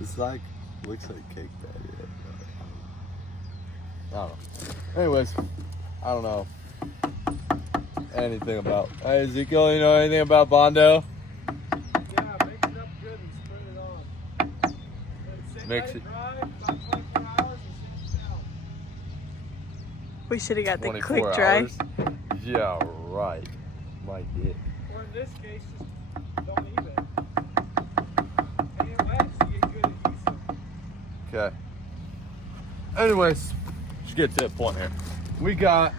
It's like, looks like cake batter. I don't know. Anyways, I don't know anything about. Hey, Ezekiel, you know anything about bondo? Yeah, mix it up good and spread it on. Mix it. Dry, about 24 hours and sit it down. We should have got the 24 quick dry. hours? Yeah, right. My dick. Or in this case, just don't even. And it wet, so you get good adhesive. Okay. Anyways, let's get to the point here. We got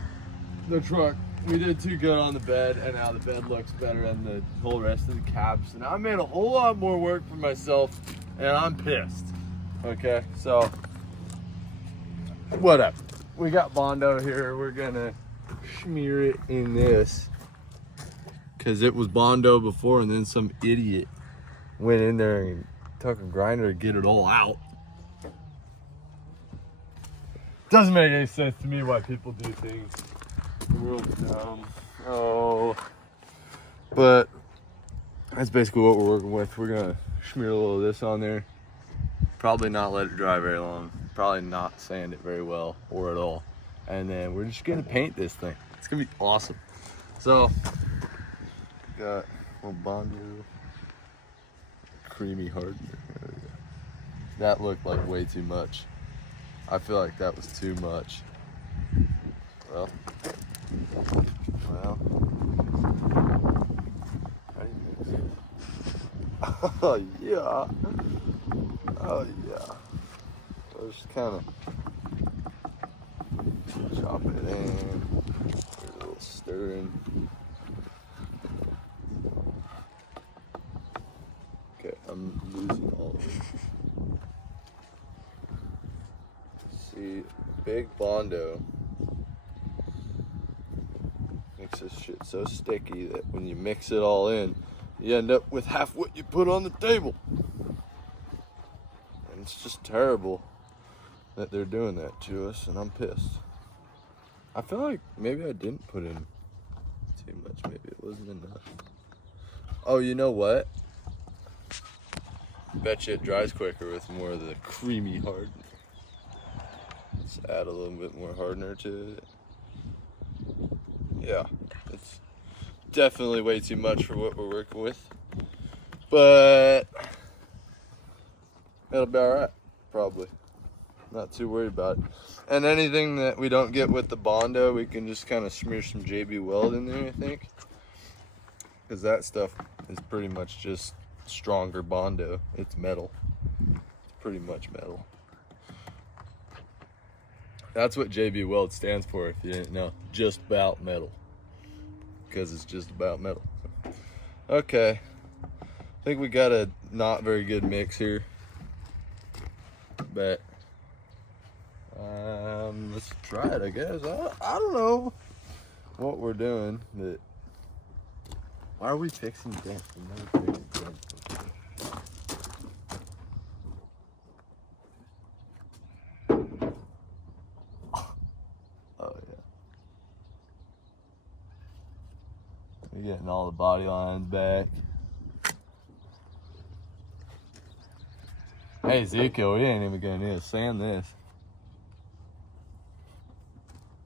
the truck. We did too good on the bed, and now the bed looks better than the whole rest of the cabs. And I made a whole lot more work for myself, and I'm pissed. Okay, so whatever. We got bondo here. We're gonna smear it in this because it was bondo before, and then some idiot went in there and took a grinder to get it all out. Doesn't make any sense to me why people do things. Real dumb. Oh, but that's basically what we're working with. We're gonna smear a little of this on there. Probably not let it dry very long. Probably not sand it very well or at all. And then we're just gonna paint this thing. It's gonna be awesome. So, got a little bondo, creamy hardener. There we go. That looked like way too much. I feel like that was too much. Well, how do you mix it? Oh yeah. Oh yeah. So just kind of chop it in. There's a little stirring. Okay, I'm losing all of it. See, big bondo makes this shit so sticky that when you mix it all in, you end up with half what you put on the table. And it's just terrible that they're doing that to us, and I'm pissed. I feel like maybe I didn't put in too much. Maybe it wasn't enough. Oh, you know what? Bet you it dries quicker with more of the creamy hardener. Let's add a little bit more hardener to it. Yeah, it's definitely way too much for what we're working with, but it'll be all right, probably. Not too worried about it. And anything that we don't get with the bondo, we can just kind of smear some JB Weld in there, I think, because that stuff is pretty much just stronger bondo. It's metal. It's pretty much metal. That's what JB Weld stands for, if you didn't know. Just about metal. Because it's just about metal. Okay. I think we got a not very good mix here. But let's try it, I guess. I don't know what we're doing, but why are we fixing dents? We never fixed dents before. Oh yeah. We're getting all the body lines back. Hey Ezekiel, we ain't even gonna need to sand this.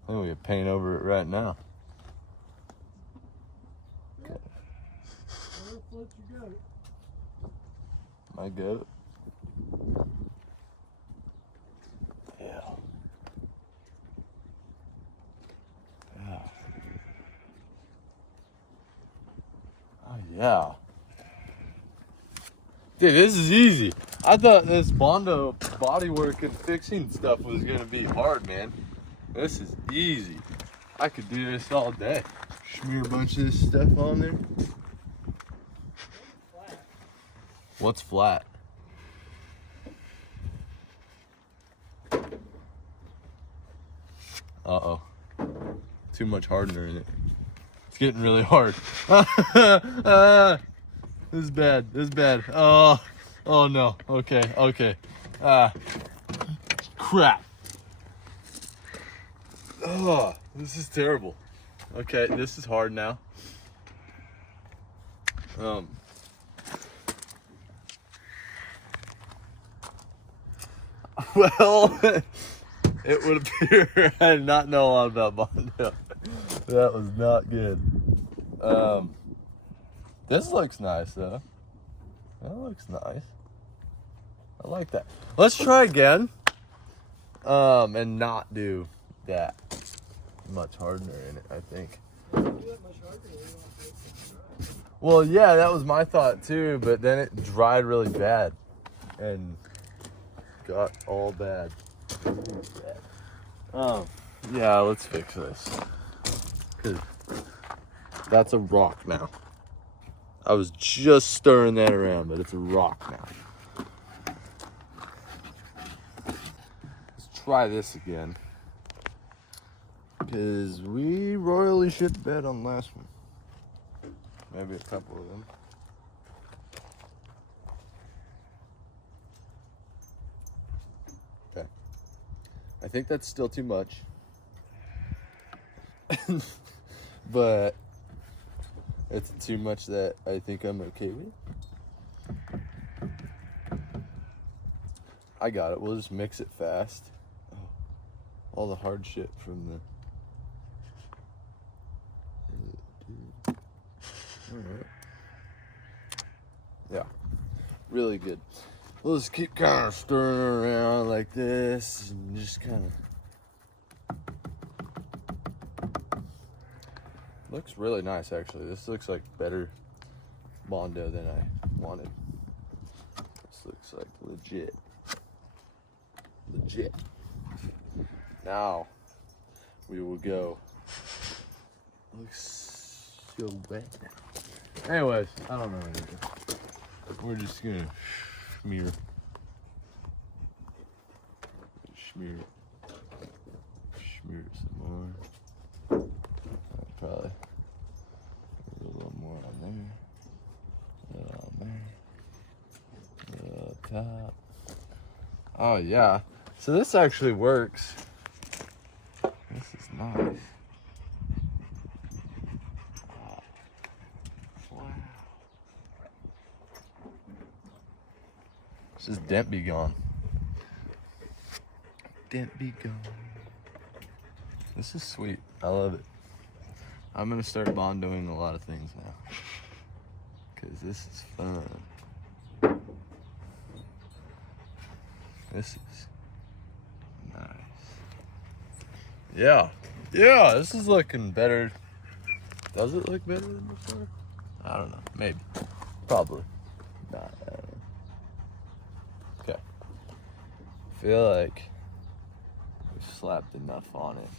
I think we can paint over it right now. Okay. My goat. Yeah. Yeah. Oh yeah. Dude, this is easy. I thought this bondo bodywork and fixing stuff was gonna be hard, man. This is easy. I could do this all day. Smear a bunch of this stuff on there. What's flat? Uh-oh. Too much hardener in it. It's getting really hard. This is bad. This is bad. Oh no. Okay. Crap. Oh, this is terrible. Okay, this is hard now. Well, it would appear I did not know a lot about bondo. That was not good. This looks nice though. That looks nice. I like that. Let's try again. And not do that much hardener in it, I think. Well, yeah, that was my thought too, but then it dried really bad and got all bad. Yeah, let's fix this. 'Cause that's a rock now. I was just stirring that around, but it's a rock now. Let's try this again. Because we royally shit bed on the last one. Maybe a couple of them. Okay. I think that's still too much. But it's too much that I think I'm okay with. I got it. We'll just mix it fast. Oh, all the hard shit from the... Alright. Yeah. Really good. We'll just keep kind of stirring around like this and just kind of... Looks really nice, actually. This looks like better bondo than I wanted. This looks like legit. Legit. Now, we will go. Looks so bad. Anyways, I don't know anything. We're just gonna smear. Smear it some more. Probably a little more on there, a little on there, a little up top. Oh yeah, so this actually works. This is nice. Oh, wow. This is dent-be-gone. Dent-be-gone. This is sweet. I love it. I'm gonna start bondoing a lot of things now, cause this is fun. This is nice. Yeah, this is looking better. Does it look better than before? I don't know, maybe, probably not. I don't know. Okay, feel like we've slapped enough on it.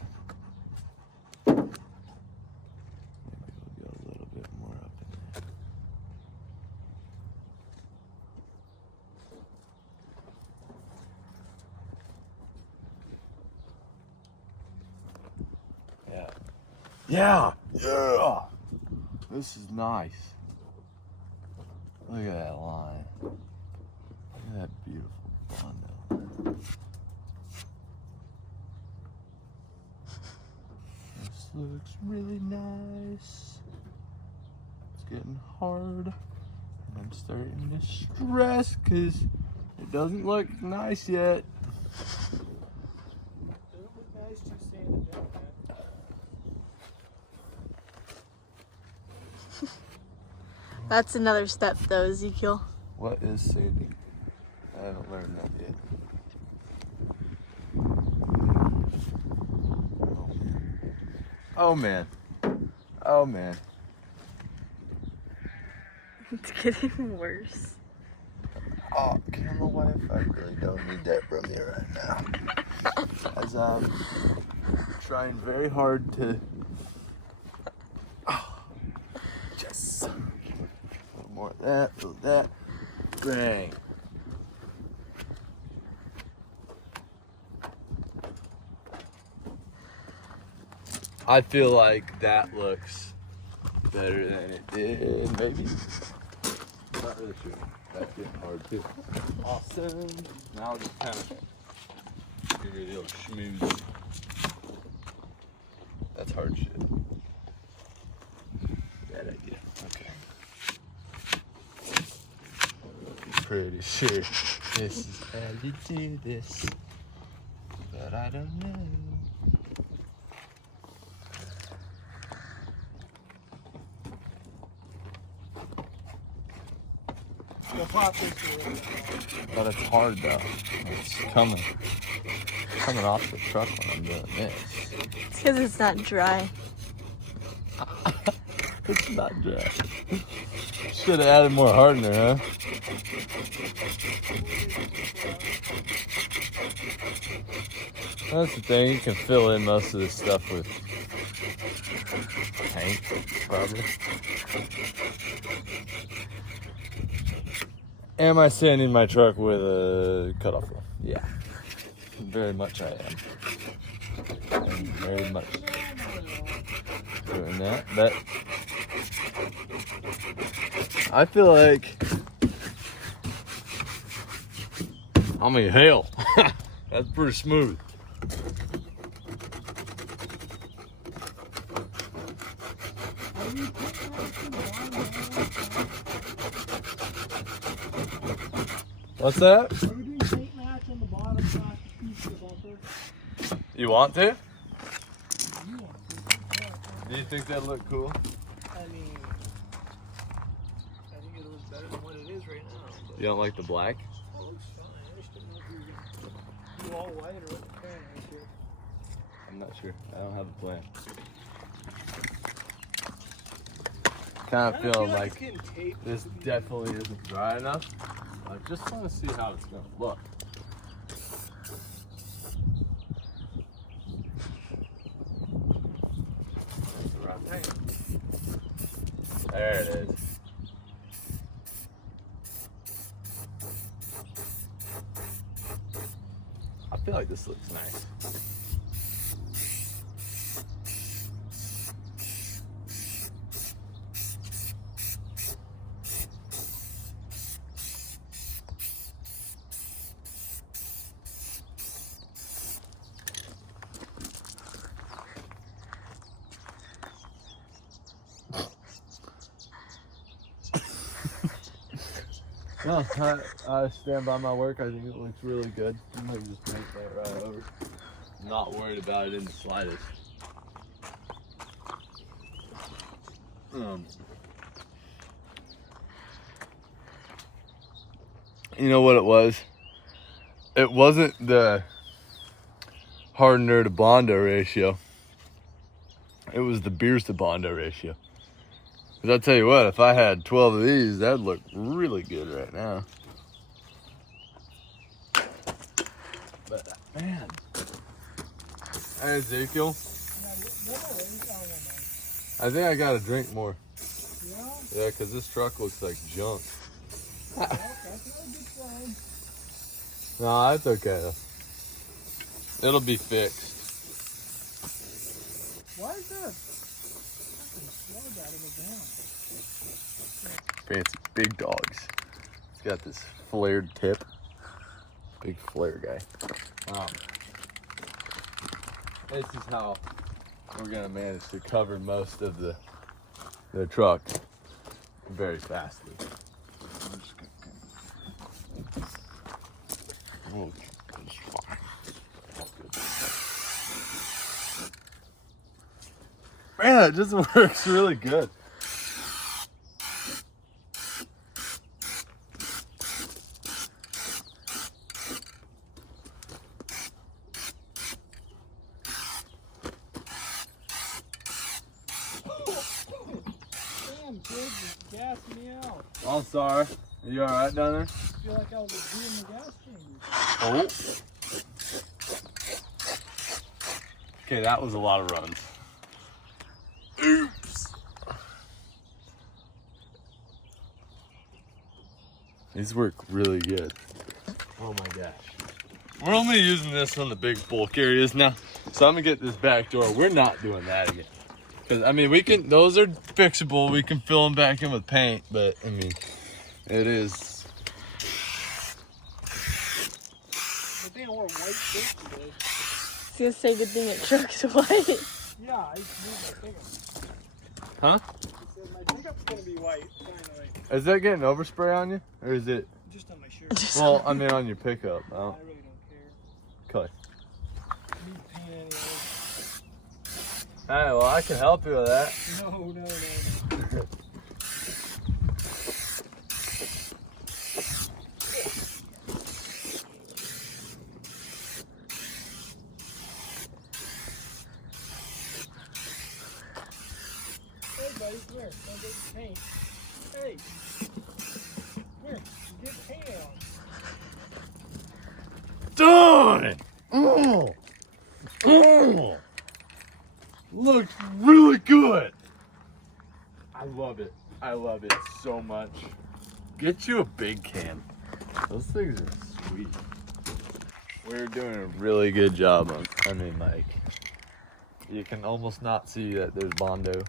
Yeah. This is nice. Look at that line. Look at that beautiful bondo. This looks really nice. It's getting hard. And I'm starting to stress because it doesn't look nice yet. Doesn't look nice, just sanded down, man. That's another step though, Ezekiel. What is sanding? I haven't learned that yet. Oh man. Oh man. It's getting worse. Oh, camera wife, I really don't need that from you right now. As I'm trying very hard to... Oh, yes. A little more of that, a little of that. Bang. I feel like that looks better than it did, maybe. Not really sure. That's getting hard too. Awesome. Now I'll just kind of give you a little schmooze. That's hard shit. Bad idea. Okay. Pretty sure This is how you do this, but I don't know. You'll pop this one. But it's hard though. It's coming off the truck when I'm doing this. It's because it's not dry. It's not dry. Should have added more hardener, huh? That's the thing, you can fill in most of this stuff with paint, probably. Am I sanding my truck with a cutoff wheel? Yeah. Very much I am. I'm very much doing that. But I feel like I mean, hell, that's pretty smooth. What's that? Are we doing paint match on the bottom piece of the bumper? You want to? You want to. Do you think that'd look cool? I mean, I think it looks better than what it is right now. But You don't like the black? it looks fine. I just didn't know if you were going to do all white or what the plan is here. I'm not sure. I don't have a plan. Kind of feeling like it's getting taped. this definitely isn't dry enough. I just want to see how it's gonna look. There it is. I feel like this looks nice. No, I stand by my work. I think it looks really good. I'm gonna just paint that right over. Not worried about it in the slightest. You know what it was? It wasn't the hardener to bondo ratio. It was the beers to bondo ratio. Because I'll tell you what, if I had 12 of these, that'd look really good right now. But, man. Hey, Ezekiel. I think I gotta drink more. Yeah, because this truck looks like junk. No, that's okay. It'll be fixed. Why is there a fucking slug out of the ground? Fancy big dogs. It's got this flared tip. Big flare guy. This is how we're gonna manage to cover most of the truck very fastly. Oh, it's fine. All good. Man, it just works really good. Damn, kid, you're gassing me out. I'm sorry. Are you alright down there? I feel like I was doing the gas chamber. Oh. Okay, that was a lot of runs. Oops. These work really good. Oh my gosh. We're only using this on the big bulk areas now. So I'm gonna get this back door. We're not doing that again. Cause I mean, those are fixable. We can fill them back in with paint, but I mean, it is. Good thing I wore white shirt today. I was gonna say good thing it truck's white. Yeah, I used to move my pickup. Huh? It said my pickup's gonna be white, finally. Is that getting overspray on you? Or is it Just on my shirt. Well, I mean on your pickup. I Oh, really don't care. okay. I need paint anyway. Alright, well I can help you with that. No. Hey, buddy, come here. Don't get paint. Hey. Come here. Get paint on. Done! Oh! Oh! Looks really good! I love it. I love it so much. Get you a big can. Those things are sweet. We're doing a really good job on Mike. You can almost not see that there's bondo.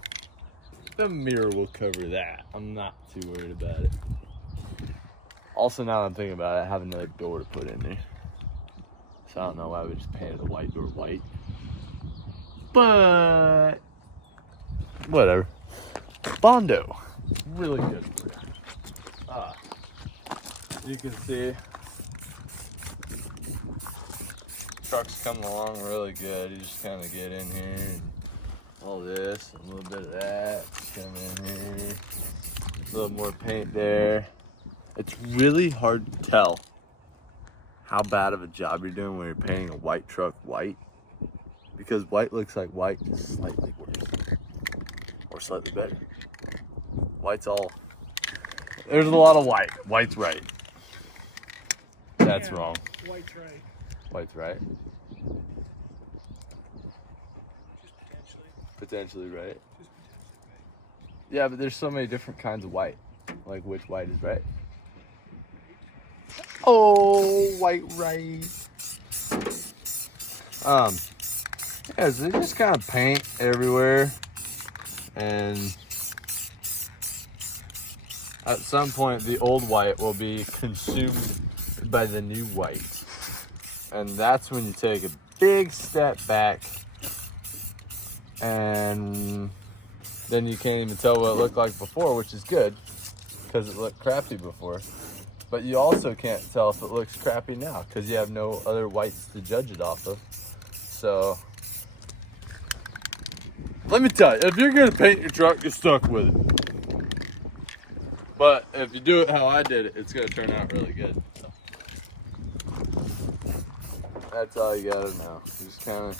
The mirror will cover that. I'm not too worried about it. Also, now that I'm thinking about it, I have another door to put in there. So I don't know why we just painted the white door white. But whatever. Bondo. Really good for you. You can see truck's coming along really good. You just kind of get in here and all this, a little bit of that. Come in here. A little more paint there. It's really hard to tell how bad of a job you're doing when you're painting a white truck white, because white looks like white, just slightly worse or slightly better. White's all, there's a lot of white. White's right. That's wrong. White's right. White's right. Just Potentially right. Just potentially Yeah, but there's so many different kinds of white. Like which white is right? Oh, white rice. Yeah, so they just kind of paint everywhere, and at some point the old white will be consumed by the new white, and that's when you take a big step back, and then you can't even tell what it looked like before, which is good because it looked crappy before. But you also can't tell if it looks crappy now because you have no other whites to judge it off of. So, let me tell you, if you're gonna paint your truck, you're stuck with it. But if you do it how I did it, it's gonna turn out really good. That's all you gotta know. You just kind of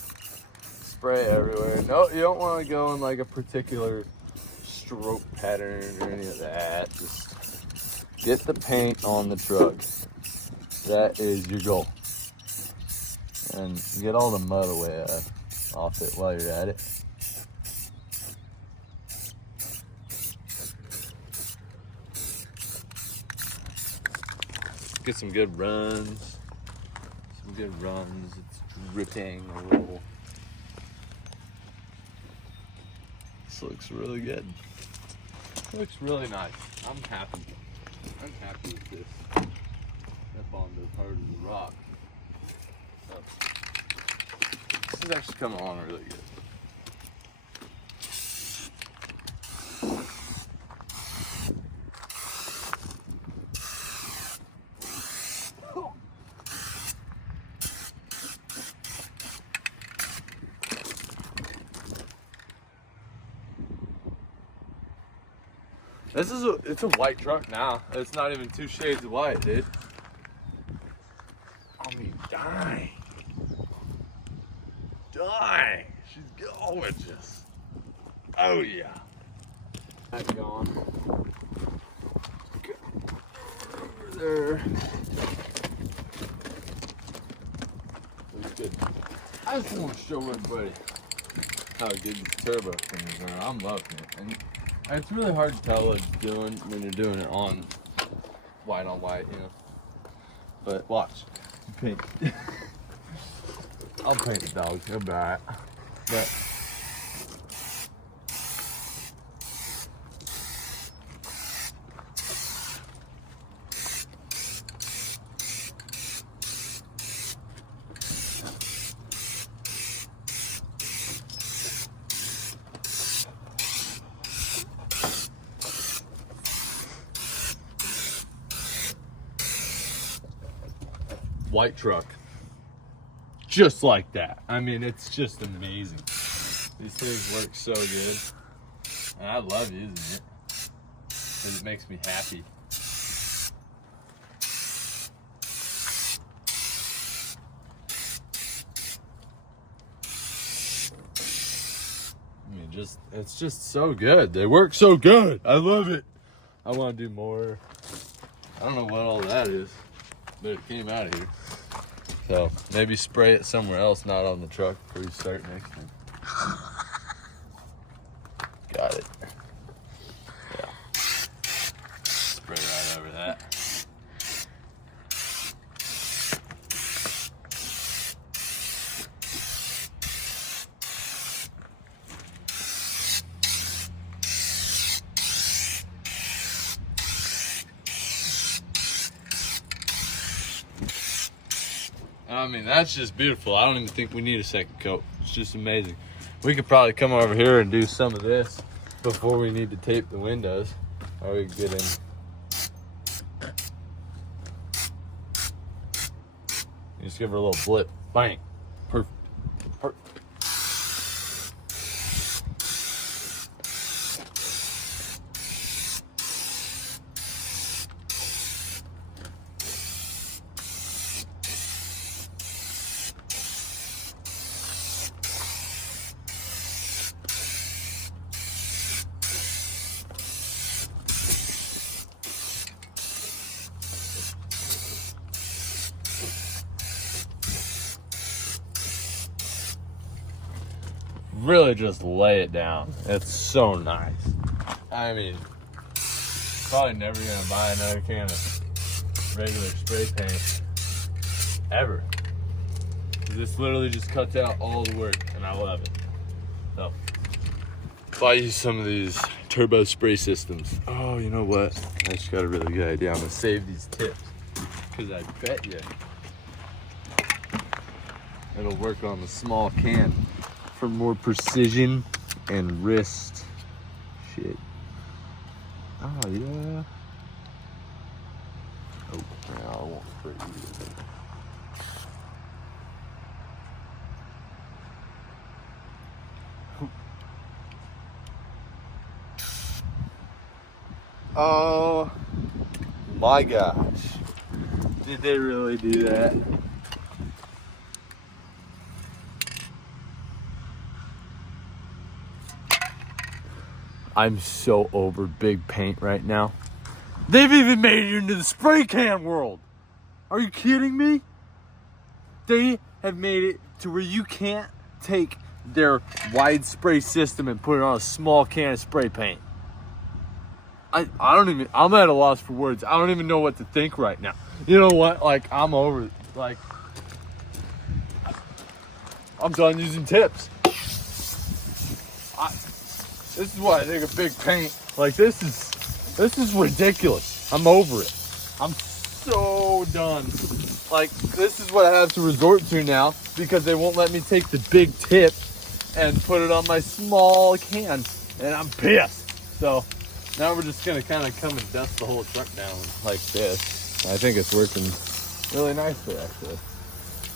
spray everywhere. No, you don't want to go in like a particular stroke pattern or any of that. Just get the paint on the truck. That is your goal. And get all the mud away off it while you're at it. Get some good runs. Some good runs. It's dripping a little. This looks really good. It looks really nice. I'm happy. I'm happy with this. That bondo part of the rock. Oh. This is actually coming along really good. It's a white truck now. It's not even 2 shades of white, dude. I mean, dang. Dang. She's gorgeous. Oh, yeah. That's gone. Over there. Looks good. I just want to show everybody how good these turbo things are. I'm loving it. And it's really hard to tell what it's doing when you're doing it on white, you know. But watch. Paint. I'll paint the dog. He'll be alright. But white truck. Just like that. I mean, it's just amazing. These things work so good. And I love using it. Because it makes me happy. I mean, it's just so good. They work so good. I love it. I want to do more. I don't know what all that is, but it came out of here. So maybe spray it somewhere else, not on the truck before you start next time. Got it. Yeah. Spray right over that. I mean, that's just beautiful. I don't even think we need a second coat. It's just amazing. We could probably come over here and do some of this before we need to tape the windows. Or we could get in. Just give her a little blip. Bang. Perfect. Perfect. Really just lay it down. It's so nice. I mean, probably never gonna buy another can of regular spray paint ever. This literally just cuts out all the work and I love it. So if I use some of these turbo spray systems, oh, you know what? I just got a really good idea. I'm gonna save these tips because I bet you it'll work on the small can for more precision and wrist shit. Oh yeah. Oh, yeah, I won't spray you. Oh my gosh. Did they really do that? I'm so over big paint right now. They've even made it into the spray can world. Are you kidding me? They have made it to where you can't take their wide spray system and put it on a small can of spray paint. I'm at a loss for words. I don't even know what to think right now. You know what? Like, I'm over it. Like, I'm done using tips. This is what I think of big paint. Like, this is ridiculous. I'm over it. I'm so done. Like, this is what I have to resort to now because they won't let me take the big tip and put it on my small can, and I'm pissed. So now we're just gonna kind of come and dust the whole truck down like this. I think it's working really nicely, actually.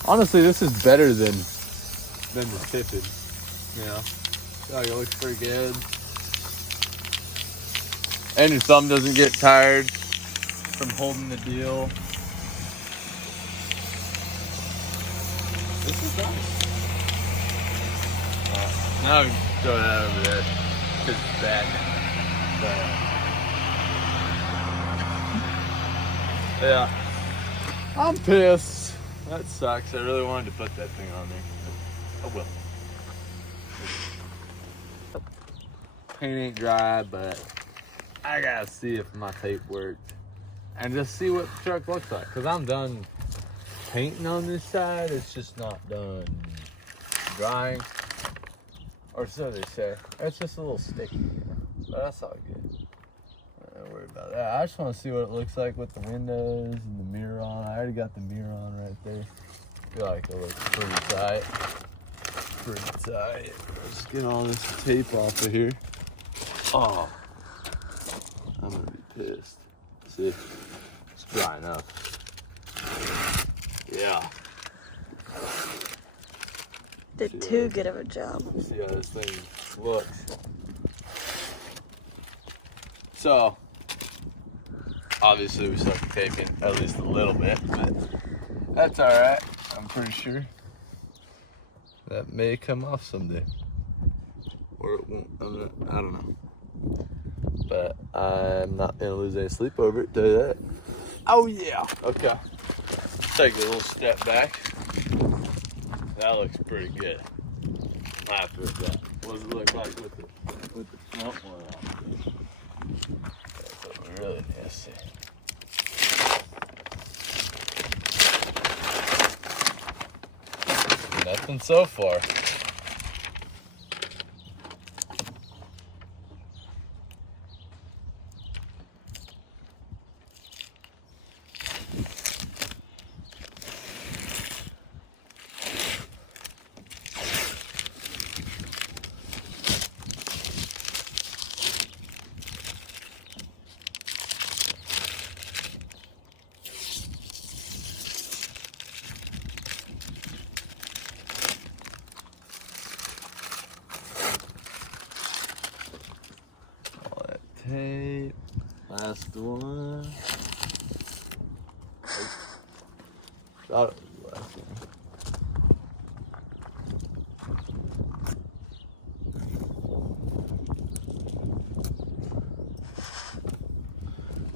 Honestly, this is better than the tipped, you know. Oh, it looks pretty good. And your thumb doesn't get tired from holding the deal. This is nice. Now we can throw that over there because it's bad. But, yeah. I'm pissed. That sucks. I really wanted to put that thing on there. I will. Paint ain't dry, but I gotta see if my tape worked and just see what the truck looks like. Cause I'm done painting on this side. It's just not done drying, or so they say. It's just a little sticky, but that's all good. Don't worry about that. I just want to see what it looks like with the windows and the mirror on. I already got the mirror on right there. I feel like it looks pretty tight. Pretty tight. Let's get all this tape off of here. Oh, I'm gonna be pissed. See, it's dry enough. Yeah. yeah. Did too good of a job. See how this thing looks. So, obviously we suck at taping at least a little bit, but that's alright, I'm pretty sure. That may come off someday. Or it won't, I don't know. But I'm not gonna lose any sleep over it, tell you that. Oh yeah, okay. Take a little step back. That looks pretty good. I'm happy with that. What does it look like with the front one on? That's what we really need to see. Nothing so far. Tape. Last one. Thought it was the last one.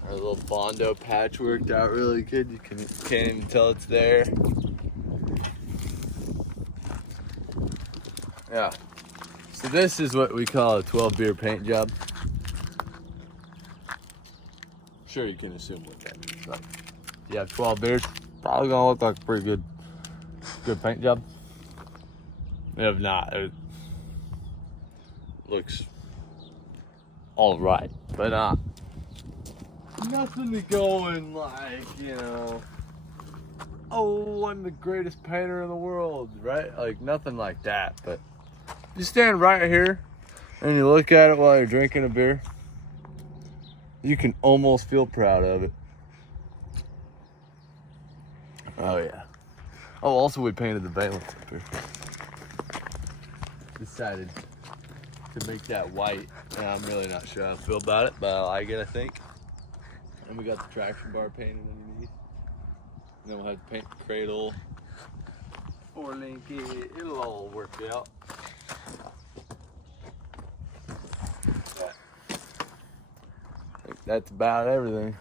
Our little bondo patch worked out really good. You can't even tell it's there. Yeah. So this is what we call a 12 beer paint job. Sure, you can assume what that means. Like, if you have 12 beers, probably gonna look like a pretty good paint job. If not, it looks all right, but nothing to go in like, you know, oh, I'm the greatest painter in the world, right? Like nothing like that. But you stand right here and you look at it while you're drinking a beer, you can almost feel proud of it. Oh yeah. Oh, also we painted the valence up here. Decided to make that white, and I'm really not sure how I feel about it, but I like it, I think. And we got the traction bar painted underneath. And then we'll have to paint the cradle or link it. It'll all work out. I think that's about everything.